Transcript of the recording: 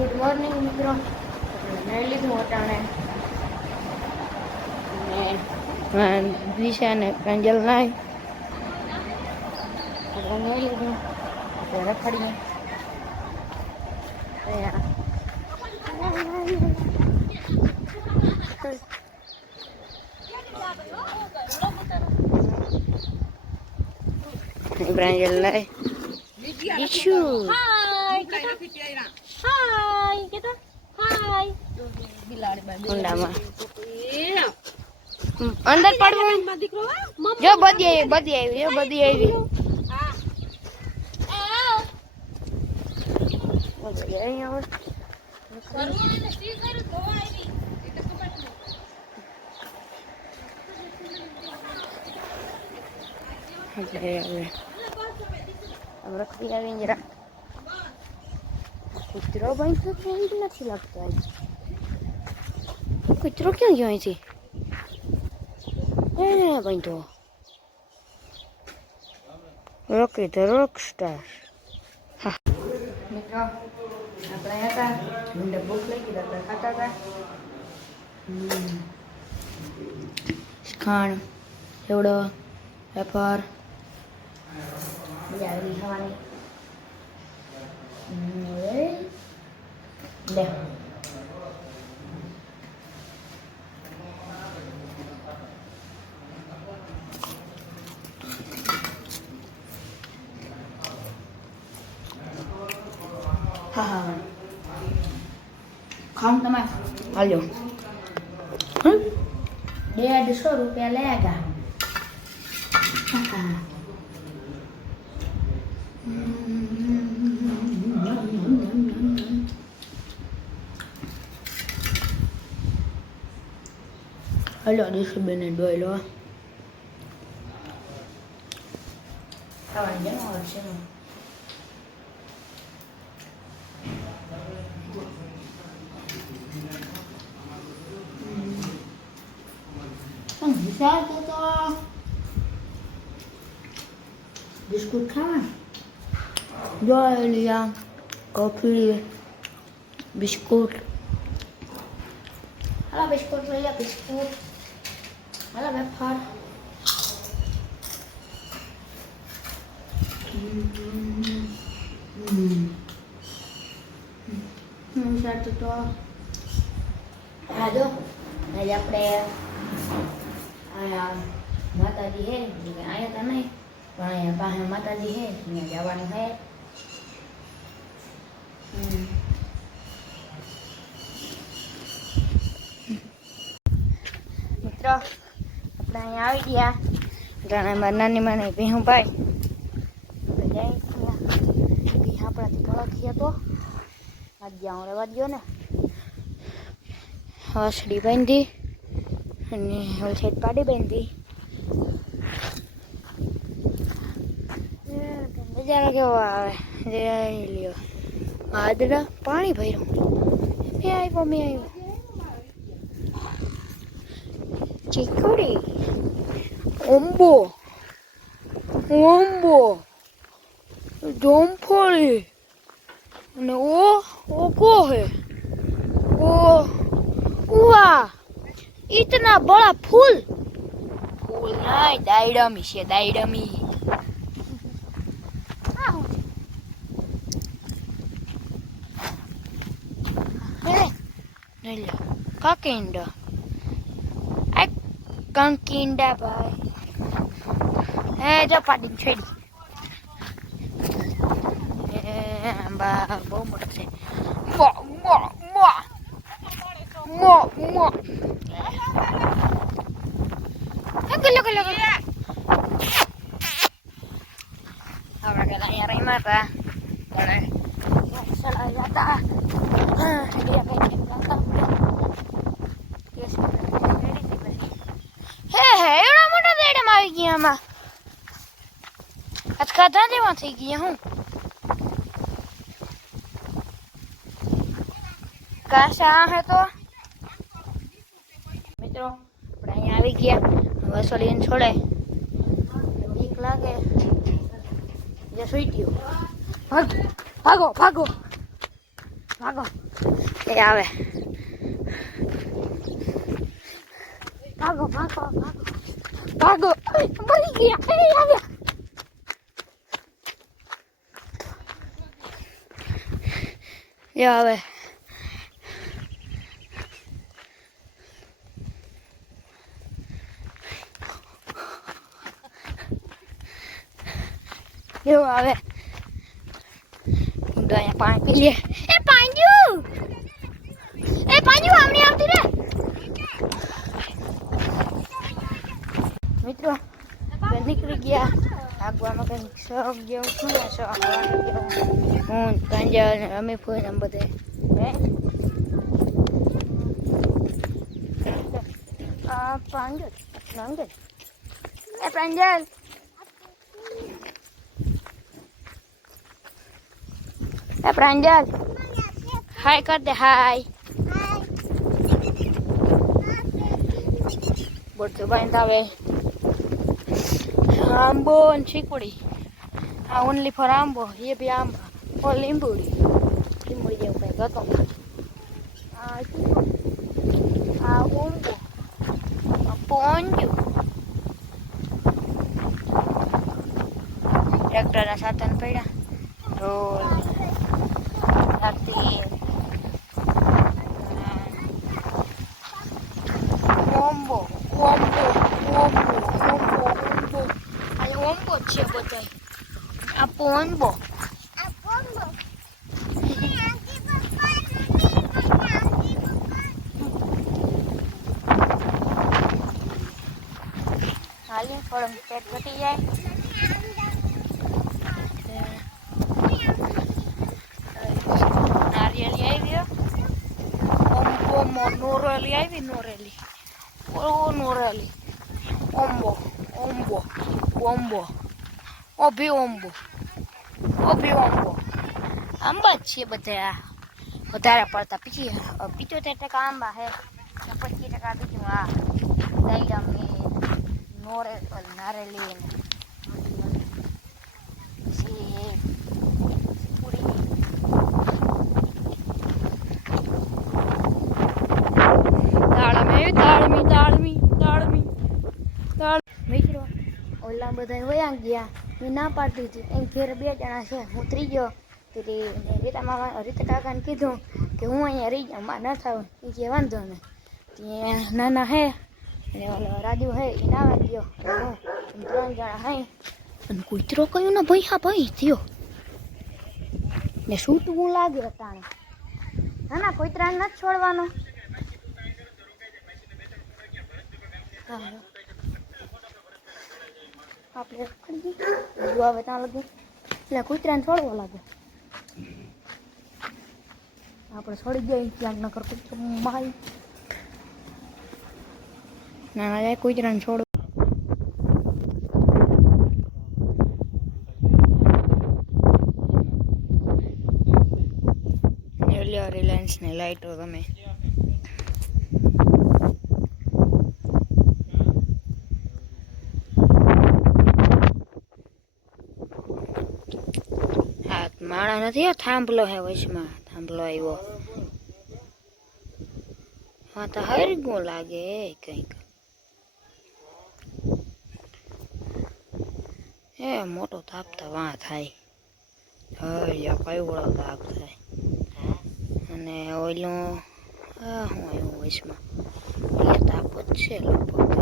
Good morning મિત્રો. મેં લીધું અટાણે અને દિશા ને પ્રાંજલ નાય આપણે મેં લીધું આપણે રખડીએ. પ્રાંજલ નાય દિશુ હાય કેતા હાય ઊંડામાં અંદર પડવું જો બધી આવી જો બધી આવી રખડી આવી જરા કૂતરો ભાઈ તો ક્યાંય નથી લાગતો. આજ કૂતરો ક્યાં ગયો અહીંથી? ભાઈ તો રોકી ધ રોક સ્ટાર. હા મિત્રો આપણે હતા મને ભૂખ લાગી તો આપણે ખાતા હતા ખાંડ એવડો વેફર મજા આવી ખાવાની. લે હા ખાઉં તમે હાલો. 150 રૂપિયા લેગા. Hello, this is Ben and Doyle. Kawan jangan orang sini. Bisa tu. Biskut kawan. Doyle yang kopi biskut. Halo biskut saya biskut. Halo wafer સાચું તો હા જો આજે આપણે અહીંયા માતાજી હે અહીંયા તો નહીં પણ અહીંયા પાસે માતાજી હે અહીંયા જવાનું હે. મિત્રો આપણે અહીંયા આવી ગયા જાણે મારા નાની માને ભીહું ભાઈ જાય ભીહ આપણાથી કળખી હતો વાગ્યા રહેવા દો ને. વાસળી બાંધી અને હોલસેટ પાડી બાંધી. નજારો કેવો આવે જઈ લ્યો. આદરા પાણી ભર્યું. મેં આવ્યો ચીકડી ઓમ્બો જોમફળી અને ઓ હે વાહ इतना बड़ा फूल नहीं दाइडमी से दाइडमी काकिंडा कंकिंडा भाई जो पाटी छेड़ी बहुत मोटा से ahora que la hierra y mata se la gata dia kayak belakang dia sebenarnya ready sih pasti એવડા મોટા દેડમાં આવી ગયા આમાં આજ ખાધા જેવા થઈ ગયા હું કાશા હે તો મિત્રો આપણે અહીંયા આવી ગયા વસોલીને છોડે બીક લાગે જે સુઈ ગયો ભાગો ભાગો ભાગો ભાગો એ આવે ભાગો ભાગો ભાગો ભાગો મરી ગયા એ આવ્યા એ આવે એવું આવે અહીંયા પાણી પી લે એ પાંજુ આમની આવતી રે મિત્રો નીકળી ગયા આગવામાં કંઈક શોખ જેવું શું ને શોખ હું પ્રાંજલ ને અમે ફોઈ ને બધે પ્રાંજલ એ પ્રાંજલ એ પ્રાંજલ હાય કર દે હાય બોલતો બાંધ આવે આંબો અને ચીકુડી આ ઓનલી ફોર આંબો એ બી આંબા ઓર લીંબુડી જેવું કંઈક હતો આ ઊંબો પોંજુ ટ્રેક્ટરના સાધન પડ્યા ઢોલ હાથી ઓમ્બો ઓમ્બો ઓમ્બો ઓમ્બો ઓમ્બો આ ઓમ્બો છે બધા આ પોંબો હાલી થોડું પેટ ઘટી જાય નારિયેળી આવી ઓમ્બો નોરેલી આવી નોરેલી ઓ નોરેલી ઓમ્બો ઓમ્બો ઓમ્બો ઓભી ઓમ્બો આંબા જ છે બધા વધારે પડતા 75% આંબા હે 25% બીજું આ દાયડામી નારેલી પછી પૂરી દાળમી મિત્રો ઓલા બધા વયા ગયા મેં ના પાડતી હતી એમ ઘેર 2 જણા છે હું ત્રીજો તે રીતા મામા રીતા કાકાને કીધું કે હું અહીંયા રહી જાઉં માં ન થાવ એ કે વાંધો ને ત્યાં નાના હે અને ઓલો રાજુ હે એ ના ગયો હું 3 જણા હે અને કૂતરો કયું ને ભાઈ હા ભાઈ થયો ને સૂતવું લાગે અટાણે ના કૂતરાને નથી છોડવાનો આપણે ખડી ગઈ આવે ત્યાં લગી એટલે કૂતરાને છોડવો લાગે આપણે છોડી જાય ક્યાંક ન કર મારી ના જાય કૂતરાને છોડો રિલાયન્સ ની લાઈટો તમે માણા નથી થાંભલો હે વચમાં થાંભલો આવ્યો હા તો હરગું લાગે કંઈક એ મોટો તાપ તો વાં થાય હરિયા કઈવડો તાપ થાય અને ઓઈલું હું આવ્યું વચમાં એ તાપ જ છે લગભગ